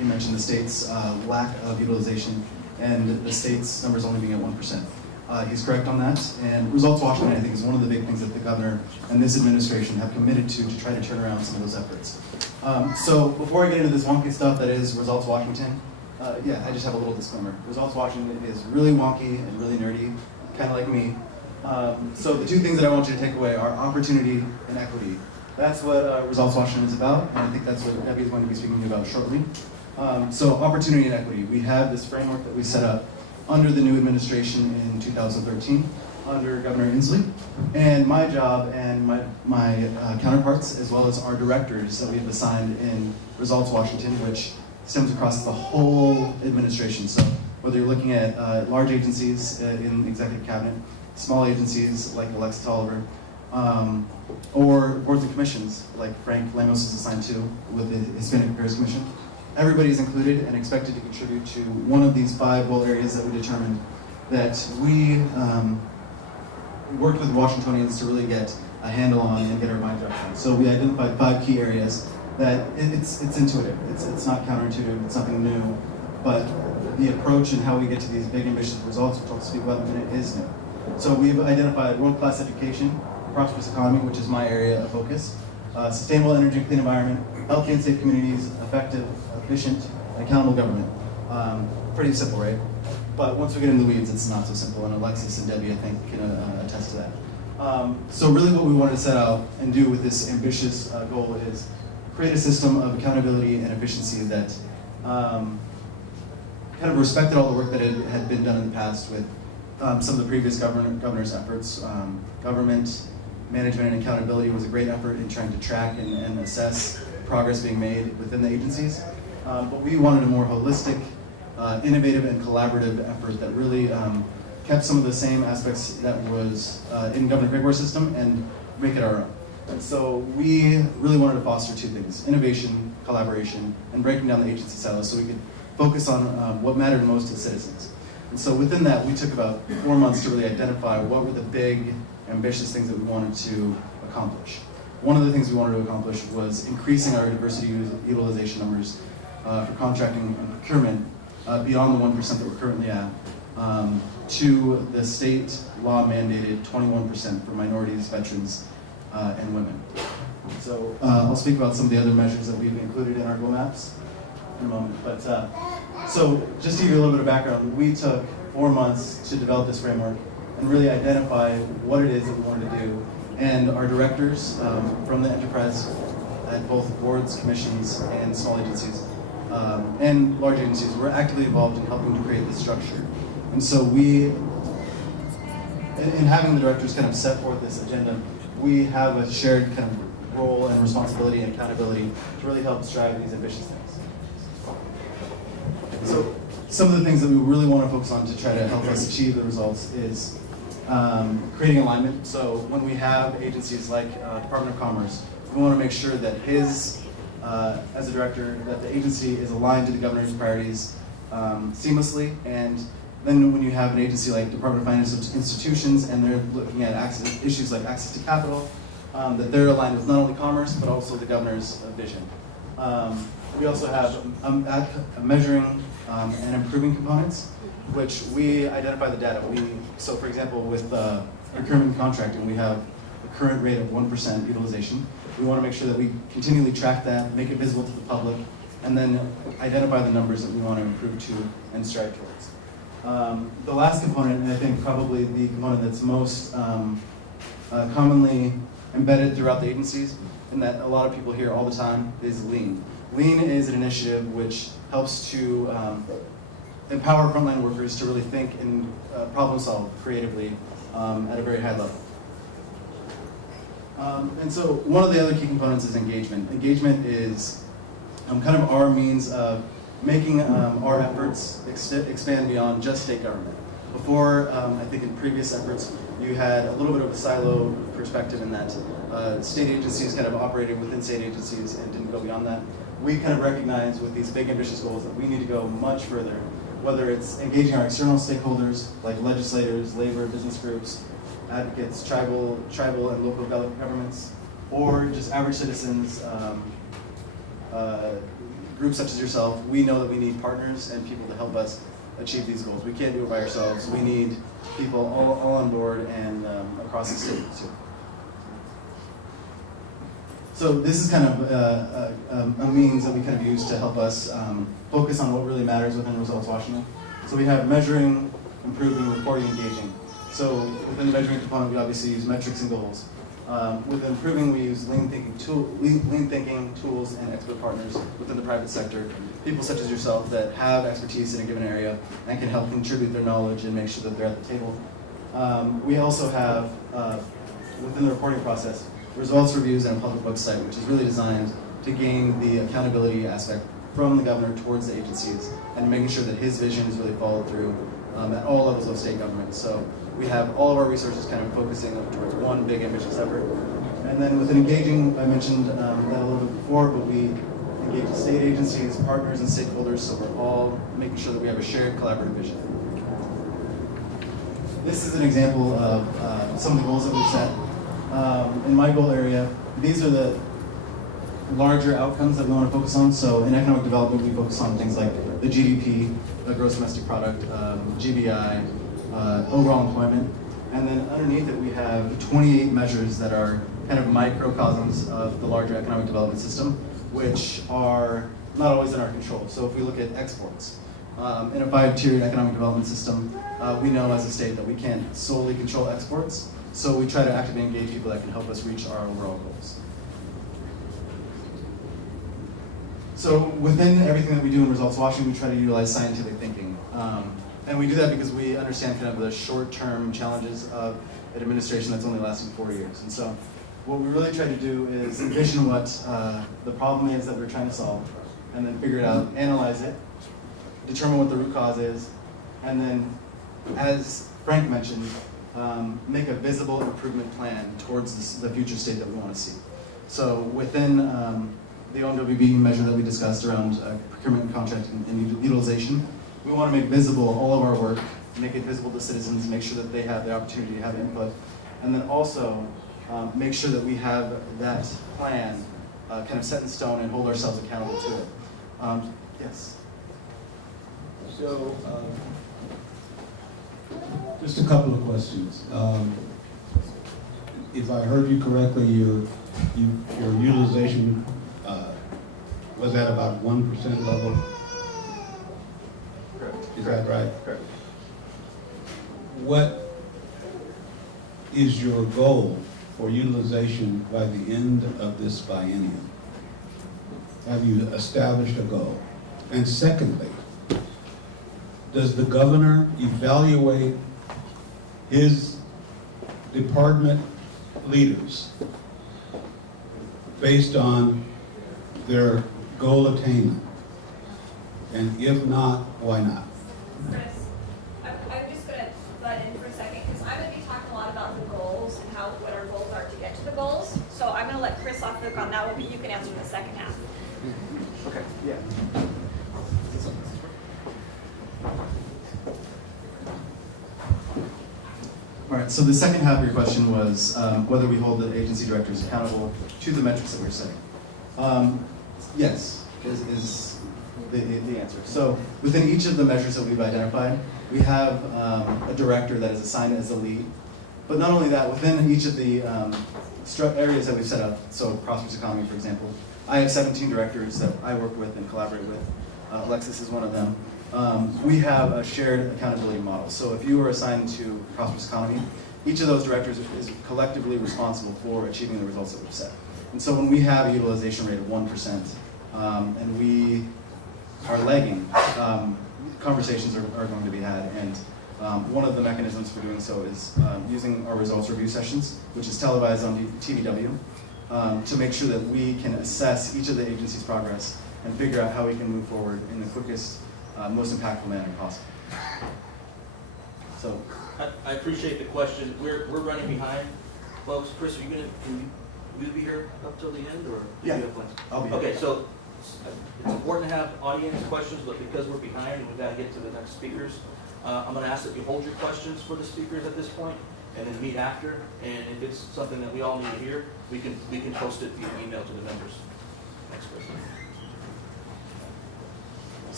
he mentioned the state's lack of utilization and the state's numbers only being at 1%. He's correct on that, and Results Washington, I think, is one of the big things that the governor and this administration have committed to try to turn around some of those efforts. So before I get into this wonky stuff that is Results Washington, yeah, I just have a little disclaimer. Results Washington is really wonky and really nerdy, kind of like me. So the two things that I want you to take away are opportunity and equity. That's what Results Washington is about, and I think that's what Debbie is going to be speaking about shortly. So opportunity and equity. We have this framework that we set up under the new administration in 2013, under Governor Inslee. And my job and my counterparts, as well as our directors that we have assigned in Results Washington, which stems across the whole administration. So whether you're looking at large agencies in the executive cabinet, small agencies like Alexis Oliver, or boards and commissions like Frank Lemos is assigned to with the Hispanic Affairs Commission. Everybody is included and expected to contribute to one of these 5 goal areas that we determined that we worked with Washingtonians to really get a handle on and get our mind wrapped around. So we identified 5 key areas that it's intuitive. It's not counterintuitive. It's something new, but the approach and how we get to these big ambitious results, which I'll speak about in a minute, is new. So we've identified world-class education, prosperous economy, which is my area of focus, sustainable energy and clean environment, healthy and safe communities, effective, efficient, and accountable government. Pretty simple, right? But once we get into the weeds, it's not so simple, and Alexis and Debbie, I think, can attest to that. So really what we wanted to set out and do with this ambitious goal is create a system of accountability and efficiency that kind of respected all the work that had been done in the past with some of the previous governor's efforts. Government management and accountability was a great effort in trying to track and assess progress being made within the agencies. But we wanted a more holistic, innovative, and collaborative effort that really kept some of the same aspects that was in Governor Gregory's system and make it our own. And so we really wanted to foster 2 things: innovation, collaboration, and breaking down the agency silos so we could focus on what mattered most to citizens. And so within that, we took about 4 months to really identify what were the big, ambitious things that we wanted to accomplish. One of the things we wanted to accomplish was increasing our diversity utilization numbers for contracting and procurement beyond the 1% that we're currently at to the state law mandated 21% for minorities, veterans, and women. So I'll speak about some of the other measures that we've included in our goal maps in a moment. But so just to give you a little bit of background, we took 4 months to develop this framework and really identify what it is that we wanted to do. And our directors from the enterprise at both boards, commissions, and small agencies, and large agencies were actively involved in helping to create this structure. And so we, in having the directors kind of set forth this agenda, we have a shared kind of role and responsibility and accountability to really help us drive these ambitious things. So some of the things that we really want to focus on to try to help us achieve the results is creating alignment. So when we have agencies like Department of Commerce, we want to make sure that his, as a director, that the agency is aligned to the governor's priorities seamlessly. And then when you have an agency like Department of Financial Institutions and they're looking at issues like access to capital, that they're aligned with not only commerce, but also the governor's vision. We also have measuring and improving components, which we identify the data. So for example, with procurement and contracting, we have a current rate of 1% utilization. We want to make sure that we continually track that, make it visible to the public, and then identify the numbers that we want to improve to and strive towards. The last component, and I think probably the component that's most commonly embedded throughout the agencies, and that a lot of people hear all the time, is Lean. Lean is an initiative which helps to empower frontline workers to really think and problem solve creatively at a very high level. And so one of the other key components is engagement. Engagement is kind of our means of making our efforts expand beyond just state government. Before, I think in previous efforts, you had a little bit of a silo perspective in that state agencies kind of operated within state agencies and didn't go beyond that. We kind of recognize with these big ambitious goals that we need to go much further, whether it's engaging our external stakeholders like legislators, labor, business groups, advocates, tribal and local governments, or just average citizens groups such as yourself, we know that we need partners and people to help us achieve these goals. We can't do it by ourselves. We need people all on board and across the state too. So this is kind of a means that we kind of use to help us focus on what really matters within Results Washington. So we have measuring, improving, reporting, engaging. So within the measuring component, we obviously use metrics and goals. With improving, we use lean thinking tools and expert partners within the private sector. People such as yourself that have expertise in a given area and can help contribute their knowledge and make sure that they're at the table. We also have, within the reporting process, results reviews and a public website, which is really designed to gain the accountability aspect from the governor towards the agencies and making sure that his vision is really followed through at all levels of state government. So we have all of our resources kind of focusing towards one big ambitious effort. And then within engaging, I mentioned that a little bit before, but we engage with state agencies, partners, and stakeholders, so we're all making sure that we have a shared collaborative vision. This is an example of some of the goals that we've set. In my goal area, these are the larger outcomes that we want to focus on. So in economic development, we focus on things like the GDP, the gross domestic product, GBI, overall employment. And then underneath it, we have 28 measures that are kind of microcosms of the larger economic development system, which are not always in our control. So if we look at exports, in a 5-tiered economic development system, we know as a state that we can't solely control exports. So we try to actively engage people that can help us reach our overall goals. So within everything that we do in Results Washington, we try to utilize scientific thinking. And we do that because we understand kind of the short-term challenges of an administration that's only lasting 4 years. And so what we really try to do is envision what the problem is that we're trying to solve, and then figure it out, analyze it, determine what the root cause is, and then, as Frank mentioned, make a visible improvement plan towards the future state that we want to see. So within the OMWB measure that we discussed around procurement and contract and utilization, we want to make visible all of our work, make it visible to citizens, make sure that they have the opportunity to have input, and then also make sure that we have that plan kind of set in stone and hold ourselves accountable to it. Yes? So, just a couple of questions. If I heard you correctly, your utilization was at about 1% level. Correct. Is that right? Correct. What is your goal for utilization by the end of this biennium? Have you established a goal? And secondly, does the governor evaluate his department leaders based on their goal attainment? And if not, why not? Chris, I'm just going to butt in for a second because I'm going to be talking a lot about the goals and what our goals are to get to the goals. So I'm going to let Chris off the hook on that one, but you can answer the second half. Okay, yeah. All right, so the second half of your question was whether we hold the agency directors accountable to the metrics that we're setting. Yes, is the answer. So within each of the measures that we've identified, we have a director that is assigned as the lead. But not only that, within each of the areas that we've set up, so prosperous economy, for example, I have 17 directors that I work with and collaborate with. Alexis is one of them. We have a shared accountability model. So if you are assigned to prosperous economy, each of those directors is collectively responsible for achieving the results that we've set. And so when we have a utilization rate of 1%, and we are lagging, conversations are going to be had. And one of the mechanisms for doing so is using our results review sessions, which is televised on TVW, to make sure that we can assess each of the agency's progress and figure out how we can move forward in the quickest, most impactful manner possible. So, I appreciate the question. We're running behind, folks. Chris, can you be here up till the end, or do yeah, you have plans? I'll be here. Okay, so it's important to have audience questions, but because we're behind and we've got to get to the next speakers, I'm going to ask that you hold your questions for the speakers at this point, and then meet after. And if it's something that we all need to hear, we can post it via email to the members. Thanks, Chris.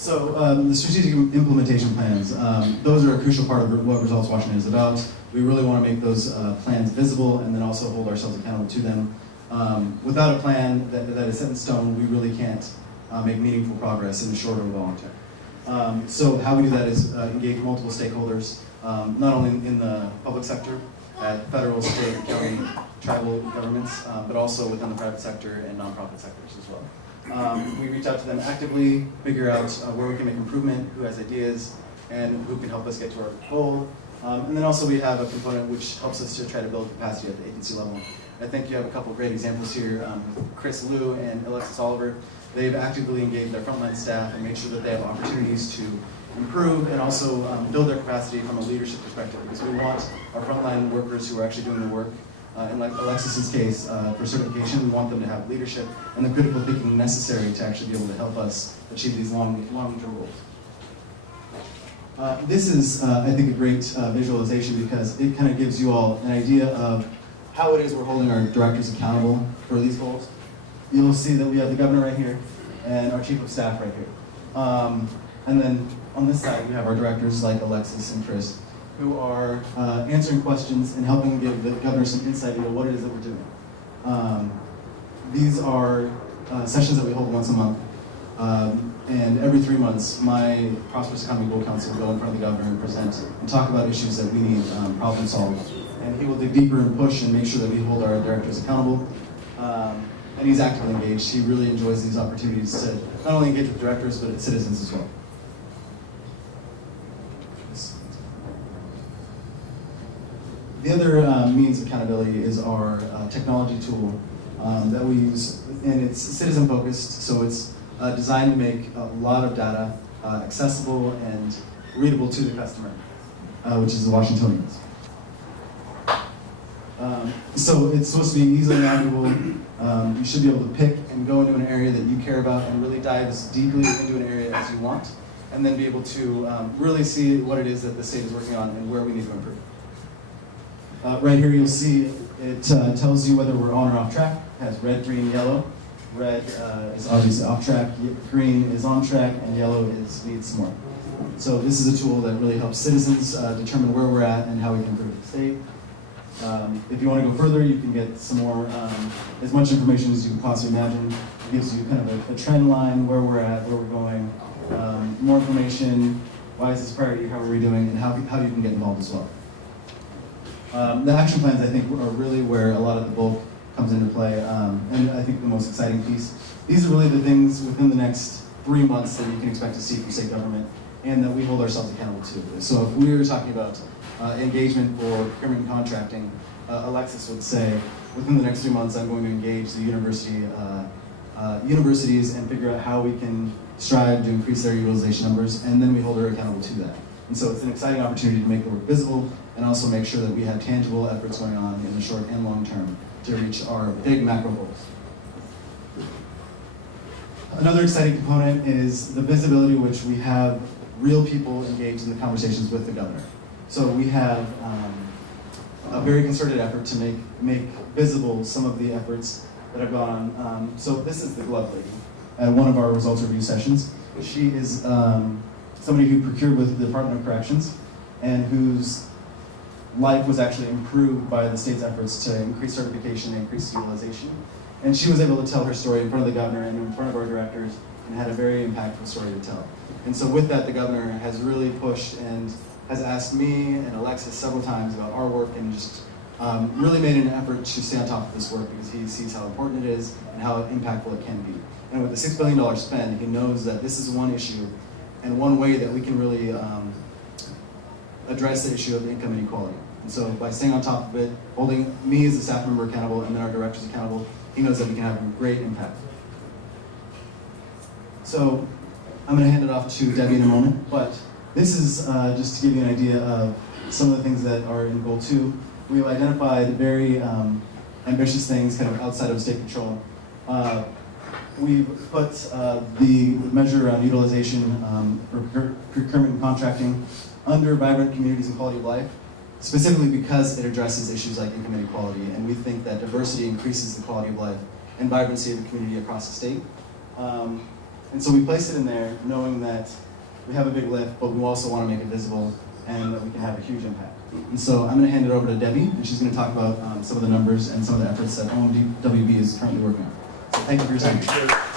So the strategic implementation plans, those are a crucial part of what Results Washington is about. We really want to make those plans visible and then also hold ourselves accountable to them. Without a plan that is set in stone, we really can't make meaningful progress in the short or long term. So how we do that is engage multiple stakeholders, not only in the public sector, at federal, state, county, tribal governments, but also within the private sector and nonprofit sectors as well. We reach out to them actively, figure out where we can make improvement, who has ideas, and who can help us get to our goal. And then also we have a component which helps us to try to build capacity at the agency level. I think you have a couple great examples here. Chris Liu and Alexis Oliver, they've actively engaged their frontline staff and made sure that they have opportunities to improve and also build their capacity from a leadership perspective, because we want our frontline workers who are actually doing the work, in like Alexis's case, for certification, we want them to have leadership and the critical thinking necessary to actually be able to help us achieve these long-term goals. This is, I think, a great visualization because it kind of gives you all an idea of how it is we're holding our directors accountable for these goals. You'll see that we have the governor right here and our chief of staff right here. And then on this side, we have our directors like Alexis and Chris, who are answering questions and helping give the governor some insight into what it is that we're doing. These are sessions that we hold once a month. And every 3 months, my Prosperous Economy Goal Council will go in front of the governor and present and talk about issues that we need problem solved. And he will dig deeper and push and make sure that we hold our directors accountable. And he's actively engaged. He really enjoys these opportunities to not only engage with directors, but citizens as well. The other means of accountability is our technology tool that we use, and it's citizen-focused, so it's designed to make a lot of data accessible and readable to the customer, which is the Washingtonians. So it's supposed to be easily navigable. You should be able to pick and go into an area that you care about and really dive as deeply into an area as you want, and then be able to really see what it is that the state is working on and where we need to improve. Right here you'll see it tells you whether we're on or off track. It has red, green, yellow. Red is obviously off track, green is on track, and yellow needs some more. So this is a tool that really helps citizens determine where we're at and how we can improve the state. If you want to go further, you can get some more, as much information as you can possibly imagine. It gives you kind of a trend line, where we're at, where we're going, more information, why is this a priority, how are we doing, and how you can get involved as well. The action plans, I think, are really where a lot of the bulk comes into play, and I think the most exciting piece. These are really the things within the next 3 months that you can expect to see from state government and that we hold ourselves accountable to. So if we were talking about engagement for procurement and contracting, Alexis would say, within the next 3 months, I'm going to engage the universities and figure out how we can strive to increase their utilization numbers, and then we hold her accountable to that. And so it's an exciting opportunity to make the work visible and also make sure that we have tangible efforts going on in the short and long term to reach our big macro goals. Another exciting component is the visibility which we have real people engaged in the conversations with the governor. So we have a very concerted effort to make visible some of the efforts that have gone on. So this is the glove lady at one of our results review sessions. She is somebody who procured with the Department of Corrections and whose life was actually improved by the state's efforts to increase certification and increase utilization. And she was able to tell her story in front of the governor and in front of our directors and had a very impactful story to tell. And so with that, the governor has really pushed and has asked me and Alexis several times about our work and just really made an effort to stay on top of this work because he sees how important it is and how impactful it can be. And with the $6 billion spend, he knows that this is one issue and one way that we can really address the issue of income inequality. And so by staying on top of it, holding me as a staff member accountable and then our directors accountable, he knows that we can have a great impact. So I'm going to hand it off to Debbie in a moment, but this is just to give you an idea of some of the things that are in Goal 2. We've identified very ambitious things kind of outside of state control. We've put the measure around utilization for procurement and contracting under vibrant communities and quality of life, specifically because it addresses issues like income inequality, and we think that diversity increases the quality of life and vibrancy of the community across the state. And so we placed it in there knowing that we have a big lift, but we also want to make it visible and that we can have a huge impact. And so I'm going to hand it over to Debbie, and she's going to talk about some of the numbers and some of the efforts that OMWB is currently working on. So thank you for your time.